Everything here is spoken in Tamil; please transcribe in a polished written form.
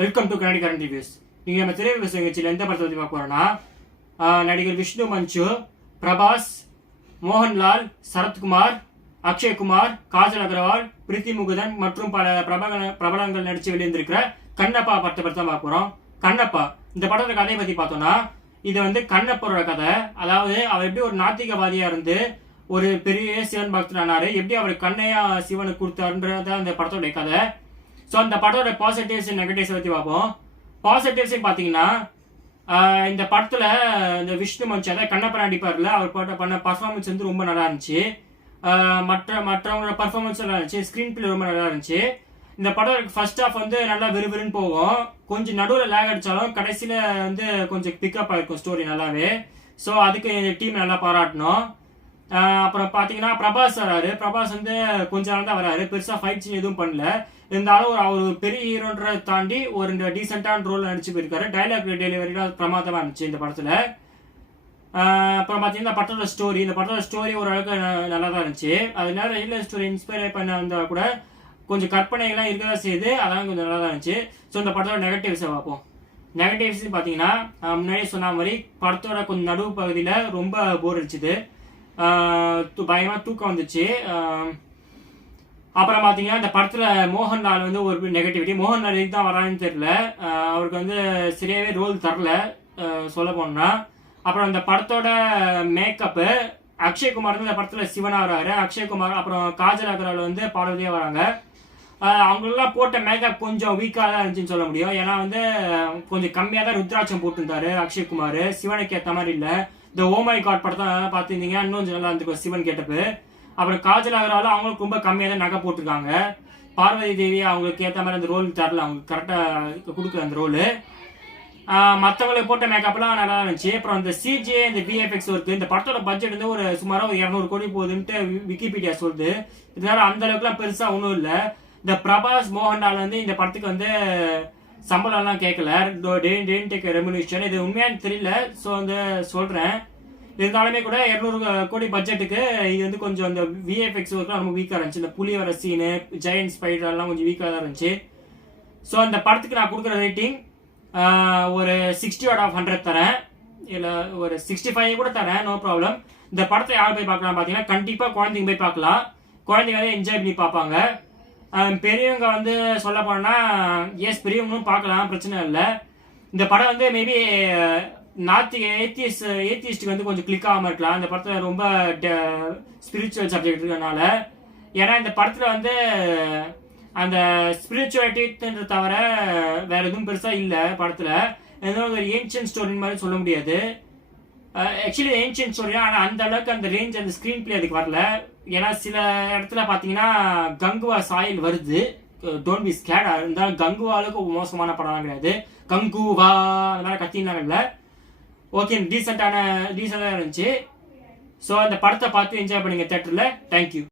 Welcome to கன்னடி current reviews. நீங்கள் நம்ம திரைப்பட நிகழ்ச்சியில் எந்த படத்தை பற்றி பார்க்க போகிறோன்னா, நடிகர் விஷ்ணு மஞ்சு, பிரபாஸ், மோகன்லால், சரத்குமார், அக்ஷய்குமார், காஜல் அகர்வால், பிரீத்தி முகுதன் மற்றும் பல பிரபலங்கள் நடித்து வெளியிருந்திருக்கிற கண்ணப்பா படத்தை பற்றி தான் பார்க்க போகிறோம். கண்ணப்பா இந்த படத்தோட கதையை பற்றி பார்த்தோம்னா, இது வந்து கண்ணப்பரோட கதை. அதாவது அவர் எப்படி ஒரு நாத்திகவாதியாக இருந்து ஒரு பெரிய சிவன் பக்தனானாரு, எப்படி அவர் கண்ணையா சிவனுக்கு கொடுத்தாருன்றது அந்த படத்தோடைய கதை. ஸோ அந்த படத்தோட பாசிட்டிவ்ஸ் நெகட்டிவ்ஸ் பற்றி பார்ப்போம். பாசிட்டிவ்ஸ் பார்த்தீங்கன்னா, இந்த படத்தில் இந்த விஷ்ணு மஞ்சு அதாவது கண்ணப்பா நடிப்பார்ல, அவர் பண்ண பர்ஃபார்மன்ஸ் வந்து ரொம்ப நல்லா இருந்துச்சு. மற்றவங்களோட பர்ஃபார்மன்ஸ் நல்லா இருந்துச்சு. ஸ்க்ரீன் பிளே ரொம்ப நல்லா இருந்துச்சு. இந்த படம் ஃபர்ஸ்ட் ஹாஃப் வந்து நல்லா விறுவிறுன்னு போகும். கொஞ்சம் நடுவில் லேக் அடித்தாலும் கடைசியில் வந்து கொஞ்சம் பிக்கப் ஆகிருக்கும் ஸ்டோரி நல்லாவே. ஸோ அதுக்கு டீம் நல்லா பாராட்டணும். அப்புறம் பார்த்தீங்கன்னா பிரபாஸ் வராரு. பிரபாஸ் வந்து கொஞ்ச நாள் தான் வராரு, பெருசாக ஃபைட் சீன் எதுவும் பண்ணல. இருந்தாலும் அவர் பெரிய ஹீரோன்றதை தாண்டி ஒரு டீசெண்டான ரோல் நடிச்சு போயிருக்காரு. டைலாக் டெலிவரிலாம் பிரமாதமாக இருந்துச்சு இந்த படத்தில். அப்புறம் பார்த்தீங்கன்னா இந்த படத்தோட ஸ்டோரி ஓரளவுக்கு நல்லா தான் இருந்துச்சு. அது நேரம் ரியல் ஸ்டோரி இன்ஸ்பயர் பண்ண வந்தால் கூட கொஞ்சம் கற்பனைகள்லாம் இருக்கதான் செய்யுது. அதெல்லாம் கொஞ்சம் நல்லா தான் இருந்துச்சு. ஸோ இந்த படத்தோட நெகட்டிவ்ஸை பார்ப்போம். நெகட்டிவ்ஸ் பார்த்தீங்கன்னா, முன்னாடி சொன்ன மாதிரி படத்தோட கொஞ்சம் நடுவு பகுதியில் ரொம்ப போர் அடிச்சுது. பயமாக தூக்கம் வந்துச்சு. அப்புறம் பார்த்தீங்கன்னா, இந்த படத்தில் மோகன்லால் வந்து ஒரு நெகட்டிவிட்டி. மோகன்லால் எதுக்கு தான் வரான்னு தெரியல. அவருக்கு வந்து சரியாகவே ரோல் தரல சொல்ல போனோம்னா. அப்புறம் இந்த படத்தோட மேக்கப்பு, அக்ஷய்குமார் வந்து இந்த படத்தில் சிவனா வராரு. அக்ஷய்குமார் அப்புறம் காஜல் அகர்வால் வந்து பார்வதியாக வராங்க. அவங்களெல்லாம் போட்ட மேக்கப் கொஞ்சம் வீக்காக தான் இருந்துச்சுன்னு சொல்ல முடியும். ஏன்னா வந்து கொஞ்சம் கம்மியாக தான் ருத்ராட்சம் போட்டுருந்தாரு அக்ஷய்குமார். சிவனுக்கு ஏற்ற மாதிரி இல்லை. இந்த ஓமை காட் படத்தை பார்த்துருந்தீங்க, இன்னும் கொஞ்சம் நல்லா இருந்துக்கும் சிவன் கேட்டப்பு. அப்புறம் காஜல் அகர்வால் அவங்களுக்கு ரொம்ப கம்மியாக தான் நகை போட்டிருக்காங்க. பார்வதி தேவி அவங்களுக்கு ஏற்ற மாதிரி அந்த ரோல் தரல, அவங்க கரெக்டாக கொடுக்குற அந்த ரோலு. மற்றவங்களுக்கு போட்ட மேக்கப்லாம் நல்லா இருந்துச்சு. அப்புறம் இந்த சிஜே இந்த விஎஃப்எக்ஸ் ஒர்க்கு, இந்த படத்தோட பட்ஜெட் வந்து ஒரு சுமாராக ஒரு 200 கோடி போகுதுன்ட்டு விக்கிபீடியா சொல்லுது. இதனால அந்த அளவுக்குலாம் பெருசாக ஒன்றும் இல்லை. இந்த பிரபாஸ் மோகன்லால் வந்து இந்த படத்துக்கு வந்து சம்பளம்லாம் கேட்கல, டேக் ரெமுனேஷன். இது உண்மையானு தெரியல. ஸோ வந்து சொல்கிறேன். இருந்தாலுமே கூட 200 கோடி பட்ஜெட்டுக்கு இது வந்து கொஞ்சம் அந்த விஎஃப்எக்ஸ் ஒர்க்லாம் ரொம்ப வீக்காக இருந்துச்சு. இந்த புலி வர சீனு, ஜெயண்ட் ஸ்பைடர்லாம் கொஞ்சம் வீக்காக தான் இருந்துச்சு. ஸோ அந்த படத்துக்கு நான் கொடுக்குற ரேட்டிங் ஒரு 60/100 தரேன். இல்லை ஒரு 65 கூட தரேன், நோ ப்ராப்ளம். இந்த படத்தை யார் போய் பார்க்கலாம் பார்த்தீங்கன்னா, கண்டிப்பாக குழந்தைங்க போய் பார்க்கலாம். குழந்தைங்க வந்து என்ஜாய் பண்ணி பார்ப்பாங்க. பெரியவங்க வந்து சொல்ல போனோன்னா பெரியவங்களும் பார்க்கலாம், பிரச்சனை இல்லை. இந்த படம் வந்து மேபி ஏத்திஸ்ட்டுக்கு வந்து கொஞ்சம் கிளிக் ஆகாமல் இருக்கலாம். இந்த படத்தில் ரொம்ப ஸ்பிரிச்சுவல் சப்ஜெக்ட் இருக்கிறதுனால. ஏன்னா இந்த படத்தில் வந்து அந்த ஸ்பிரிச்சுவாலிட்டின்ற தவிர வேற எதுவும் பெருசாக இல்லை படத்தில். எதுவும் ஒரு ஏன்ஷியன்ட் ஸ்டோரின் மாதிரி சொல்ல முடியாது. ஆக்சுவலி ஏன்ஷியன்ட் ஸ்டோரி, ஆனால் அந்த அளவுக்கு அந்த ரேஞ்ச் அந்த ஸ்க்ரீன் பிளே அதுக்கு வரல. ஏன்னா சில இடத்துல பார்த்தீங்கன்னா கங்குவா சாயல் வருது. Don't be skate. இருந்தாலும் கங்குவா அளவுக்கு மோசமான படம்லாம் கிடையாது. கங்குவா அந்த மாதிரி கத்தினாங்க இல்லை. ஓகே, டீசெண்டாக இருந்துச்சு. ஸோ அந்த படத்தை பார்த்து என்ஜாய் பண்ணுங்க தேட்டரில். தேங்க்யூ.